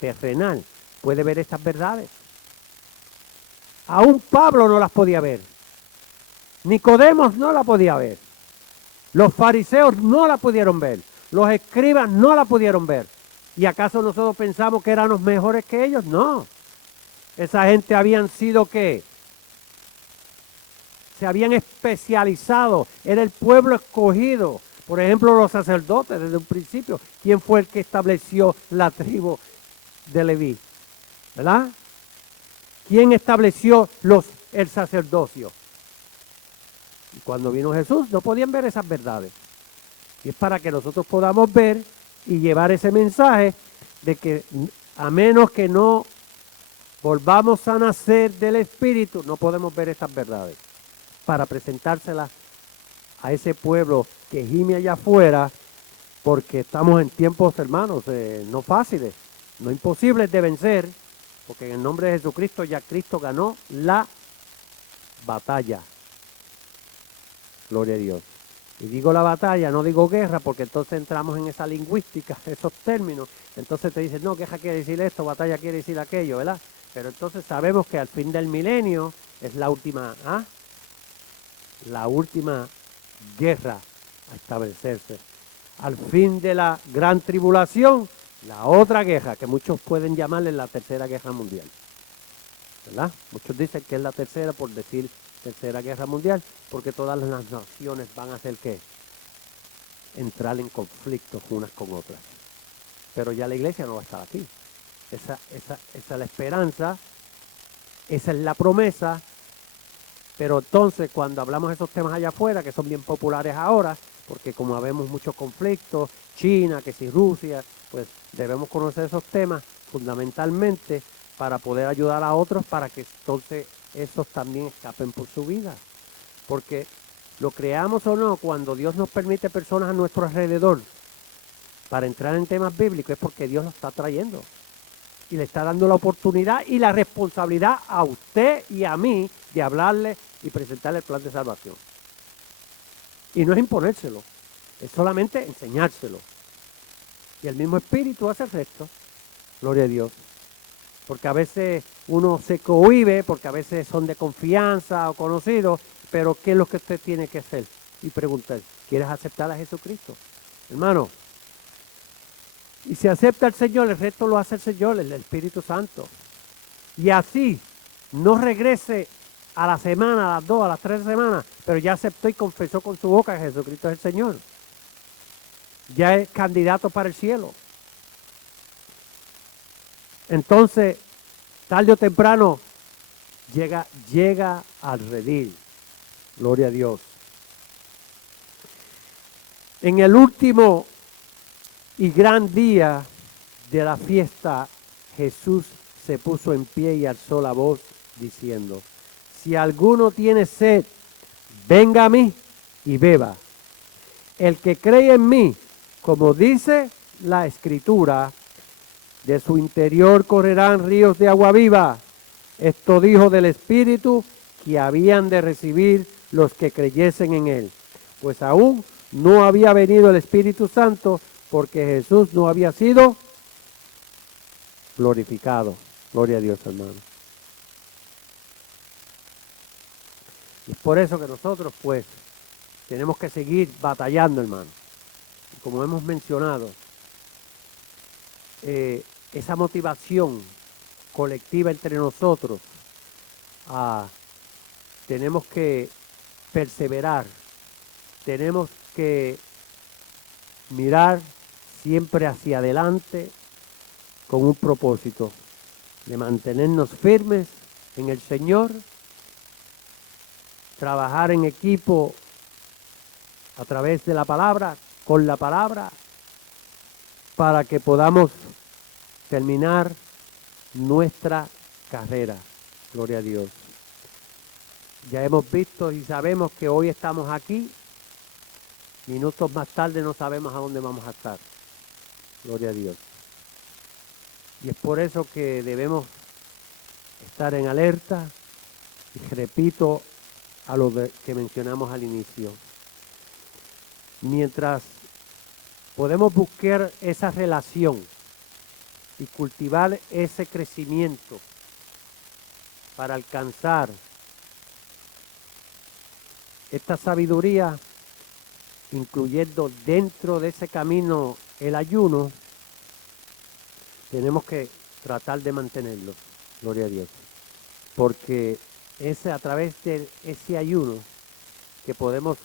terrenal, puede ver estas verdades. Aún Pablo no las podía ver. Nicodemos no la podía ver. Los fariseos no la pudieron ver. Los escribas no la pudieron ver. ¿Y acaso nosotros pensamos que éramos mejores que ellos? No. Esa gente habían sido ¿qué? Se habían especializado. Era el pueblo escogido. Por ejemplo, los sacerdotes desde un principio. ¿Quién fue el que estableció la tribu de Leví? ¿Verdad? ¿Quién estableció el sacerdocio? Y cuando vino Jesús no podían ver esas verdades. Y es para que nosotros podamos ver y llevar ese mensaje de que a menos que no volvamos a nacer del Espíritu, no podemos ver estas verdades. Para presentárselas a ese pueblo que gime allá afuera, porque estamos en tiempos, hermanos, no fáciles, no imposibles de vencer, porque en el nombre de Jesucristo ya Cristo ganó la batalla. Gloria a Dios. Y digo la batalla, no digo guerra, porque entonces entramos en esa lingüística, esos términos. Entonces te dicen, no, guerra quiere decir esto, batalla quiere decir aquello, ¿verdad? Pero entonces sabemos que al fin del milenio es la última guerra a establecerse. Al fin de la gran tribulación, la otra guerra, que muchos pueden llamarle la tercera guerra mundial. ¿Verdad? Muchos dicen que es la tercera por decir tercera guerra mundial, porque todas las naciones van a hacer ¿qué? Entrar en conflictos unas con otras. Pero ya la iglesia no va a estar aquí. Esa es la esperanza, esa es la promesa. Pero entonces cuando hablamos de esos temas allá afuera, que son bien populares ahora, porque como vemos muchos conflictos, China, que si Rusia, pues debemos conocer esos temas fundamentalmente para poder ayudar a otros para que entonces esos también escapen por su vida. Porque lo creamos o no, cuando Dios nos permite personas a nuestro alrededor para entrar en temas bíblicos, es porque Dios los está trayendo. Y le está dando la oportunidad y la responsabilidad a usted y a mí de hablarle y presentarle el plan de salvación. Y no es imponérselo, es solamente enseñárselo. Y el mismo Espíritu hace el resto. Gloria a Dios. Porque a veces uno se cohíbe, porque a veces son de confianza o conocidos, pero ¿qué es lo que usted tiene que hacer? Y preguntar, ¿quieres aceptar a Jesucristo? Hermano, y si acepta al Señor, el resto lo hace el Señor, el Espíritu Santo. Y así no regrese a la semana, a las 2, a las 3 semanas, pero ya aceptó y confesó con su boca que Jesucristo es el Señor. Ya es candidato para el cielo. Entonces, tarde o temprano, llega al redil. Gloria a Dios. En el último y gran día de la fiesta, Jesús se puso en pie y alzó la voz diciendo: si alguno tiene sed, venga a mí y beba. El que cree en mí, como dice la Escritura, de su interior correrán ríos de agua viva. Esto dijo del Espíritu que habían de recibir los que creyesen en él. Pues aún no había venido el Espíritu Santo porque Jesús no había sido glorificado. Gloria a Dios, hermano. Y es por eso que nosotros, pues, tenemos que seguir batallando, hermano. Como hemos mencionado, esa motivación colectiva entre nosotros, tenemos que perseverar, tenemos que mirar siempre hacia adelante con un propósito de mantenernos firmes en el Señor, trabajar en equipo a través de la palabra, con la palabra, para que podamos terminar nuestra carrera. Gloria a Dios. Ya hemos visto y sabemos que hoy estamos aquí. Minutos más tarde no sabemos a dónde vamos a estar. Gloria a Dios. Y es por eso que debemos estar en alerta. Y repito a lo que mencionamos al inicio. Mientras podemos buscar esa relación y cultivar ese crecimiento para alcanzar esta sabiduría, incluyendo dentro de ese camino el ayuno, tenemos que tratar de mantenerlo. Gloria a Dios. Porque es a través de ese ayuno que podemos,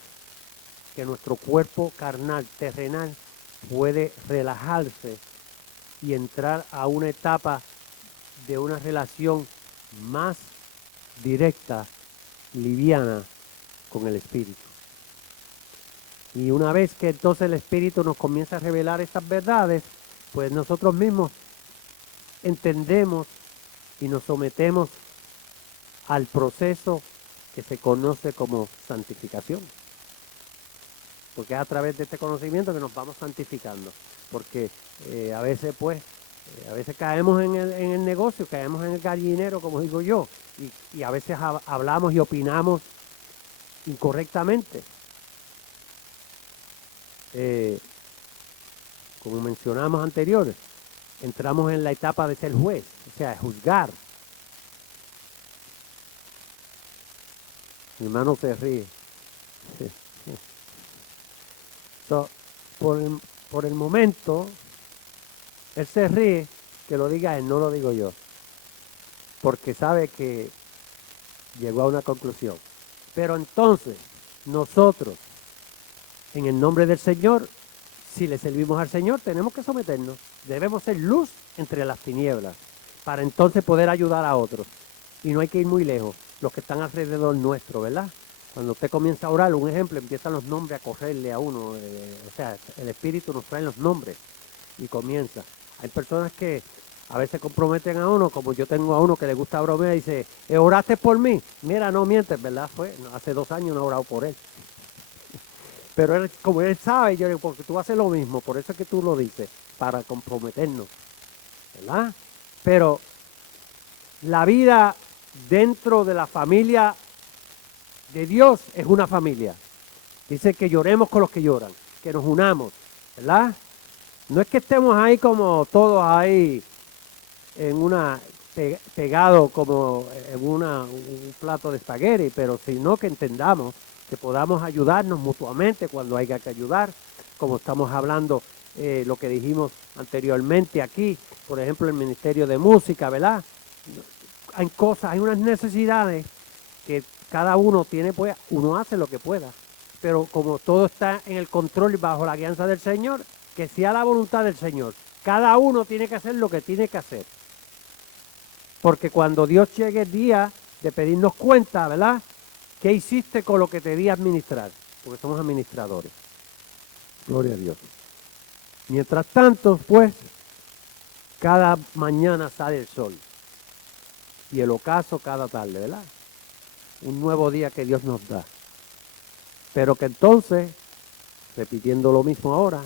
que nuestro cuerpo carnal, terrenal, puede relajarse y entrar a una etapa de una relación más directa, liviana con el Espíritu. Y una vez que entonces el Espíritu nos comienza a revelar estas verdades, pues nosotros mismos entendemos y nos sometemos al proceso que se conoce como santificación. Porque es a través de este conocimiento que nos vamos santificando. Porque a veces pues, a veces caemos en el negocio, caemos en el gallinero, como digo yo, y a veces hablamos y opinamos incorrectamente. Como mencionamos anteriores, entramos en la etapa de ser juez, o sea, juzgar. Mi hermano se ríe. So, por el momento, él se ríe, que lo diga él, no lo digo yo, porque sabe que llegó a una conclusión. Pero entonces, nosotros, en el nombre del Señor, si le servimos al Señor, tenemos que someternos. Debemos ser luz entre las tinieblas, para entonces poder ayudar a otros. Y no hay que ir muy lejos, los que están alrededor nuestro, ¿verdad? Cuando usted comienza a orar, un ejemplo, empiezan los nombres a correrle a uno. O sea, el Espíritu nos trae los nombres y comienza. Hay personas que a veces comprometen a uno, como yo tengo a uno que le gusta bromear y dice, ¿oraste por mí? Mira, no mientes, ¿verdad? Hace 2 años no he orado por él. Pero él, como él sabe, yo digo, porque tú haces lo mismo, por eso es que tú lo dices, para comprometernos, ¿verdad? Pero la vida dentro de la familia de Dios es una familia. Dice que lloremos con los que lloran, que nos unamos, ¿verdad? No es que estemos ahí como todos ahí pegados como en un plato de espagueti, pero sino que entendamos que podamos ayudarnos mutuamente cuando haya que ayudar, como estamos hablando, lo que dijimos anteriormente aquí, por ejemplo, el Ministerio de Música, ¿verdad? hay cosas, hay unas necesidades que cada uno tiene, pues uno hace lo que pueda. Pero como todo está en el control y bajo la guianza del Señor, que sea la voluntad del Señor. Cada uno tiene que hacer lo que tiene que hacer. Porque cuando Dios llegue el día de pedirnos cuenta, ¿verdad? ¿Qué hiciste con lo que te di a administrar? Porque somos administradores. Gloria a Dios. Mientras tanto, pues, cada mañana sale el sol. Y el ocaso cada tarde, ¿verdad? Un nuevo día que Dios nos da. Pero que entonces, repitiendo lo mismo ahora,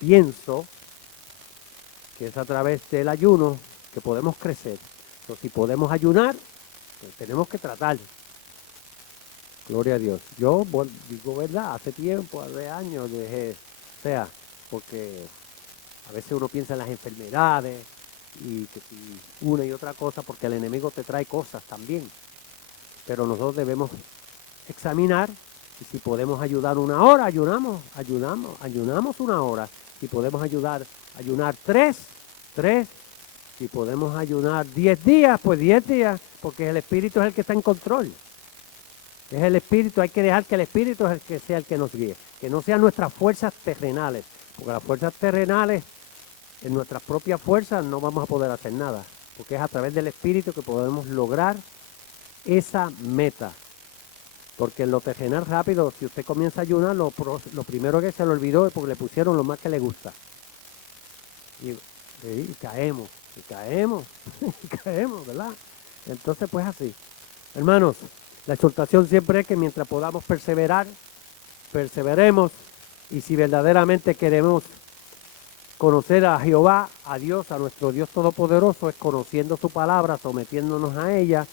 pienso que es a través del ayuno que podemos crecer. Entonces, si podemos ayunar, pues tenemos que tratar. Gloria a Dios. Yo digo verdad, hace tiempo, hace años dejé, o sea, porque a veces uno piensa en las enfermedades y que si una y otra cosa, porque el enemigo te trae cosas también. Pero nosotros debemos examinar y si podemos ayudar una hora, ayunamos una hora. Si podemos ayunar tres, si podemos ayunar 10 días, pues 10 días, porque el Espíritu es el que está en control. Es el Espíritu, hay que dejar que el Espíritu es el que sea el que nos guíe, que no sean nuestras fuerzas terrenales, porque las fuerzas terrenales, en nuestras propias fuerzas no vamos a poder hacer nada, porque es a través del Espíritu que podemos lograr esa meta. Porque en lo terrenal rápido, si usted comienza a ayunar, lo primero que se le olvidó es porque le pusieron lo más que le gusta. Y caemos, y caemos, ¿verdad? Entonces, pues así. Hermanos, la exhortación siempre es que mientras podamos perseverar, perseveremos. Y si verdaderamente queremos conocer a Jehová, a Dios, a nuestro Dios Todopoderoso, es conociendo su palabra, sometiéndonos a ella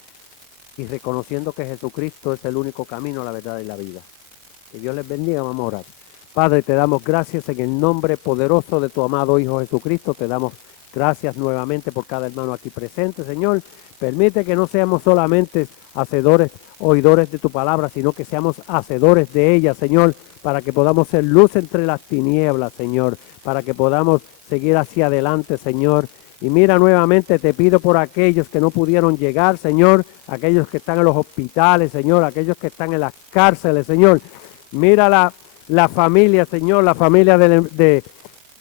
y reconociendo que Jesucristo es el único camino, la verdad y la vida. Que Dios les bendiga, vamos a orar. Padre, te damos gracias en el nombre poderoso de tu amado Hijo Jesucristo. Te damos gracias nuevamente por cada hermano aquí presente, Señor. Permite que no seamos solamente hacedores, oidores de tu palabra, sino que seamos hacedores de ella, Señor, para que podamos ser luz entre las tinieblas, Señor, para que podamos seguir hacia adelante, Señor. Y mira, nuevamente te pido por aquellos que no pudieron llegar, Señor, aquellos que están en los hospitales, Señor, aquellos que están en las cárceles, Señor. Mira la familia, Señor, la familia del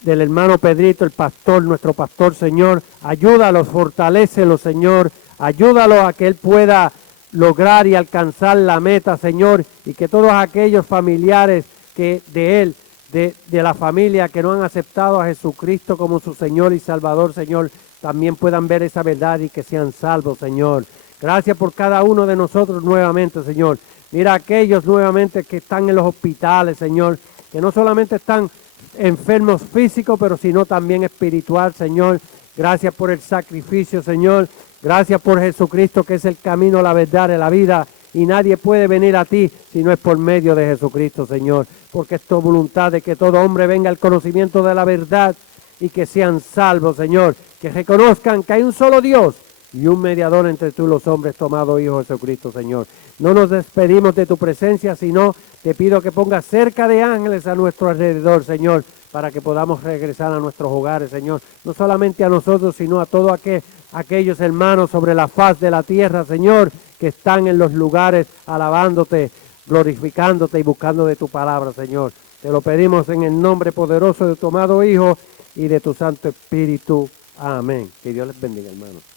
hermano Pedrito, el pastor, nuestro pastor, Señor. Ayúdalos, fortalécelos, Señor. Ayúdalo a que él pueda lograr y alcanzar la meta, Señor, y que todos aquellos familiares que de él, de la familia que no han aceptado a Jesucristo como su Señor y Salvador, Señor, también puedan ver esa verdad y que sean salvos, Señor. Gracias por cada uno de nosotros nuevamente, Señor. Mira a aquellos nuevamente que están en los hospitales, Señor, que no solamente están enfermos físicos, pero sino también espiritual, Señor. Gracias por el sacrificio, Señor. Gracias por Jesucristo, que es el camino, la verdad y la vida. Y nadie puede venir a ti si no es por medio de Jesucristo, Señor. Porque es tu voluntad de que todo hombre venga al conocimiento de la verdad y que sean salvos, Señor. Que reconozcan que hay un solo Dios y un mediador entre tú y los hombres, tu amado Hijo Jesucristo, Señor. No nos despedimos de tu presencia, sino te pido que pongas cerca de ángeles a nuestro alrededor, Señor, para que podamos regresar a nuestros hogares, Señor. No solamente a nosotros, sino a todos aquellos hermanos sobre la faz de la tierra, Señor, que están en los lugares alabándote, glorificándote y buscando de tu palabra, Señor. Te lo pedimos en el nombre poderoso de tu amado Hijo y de tu Santo Espíritu. Amén. Que Dios les bendiga, hermanos.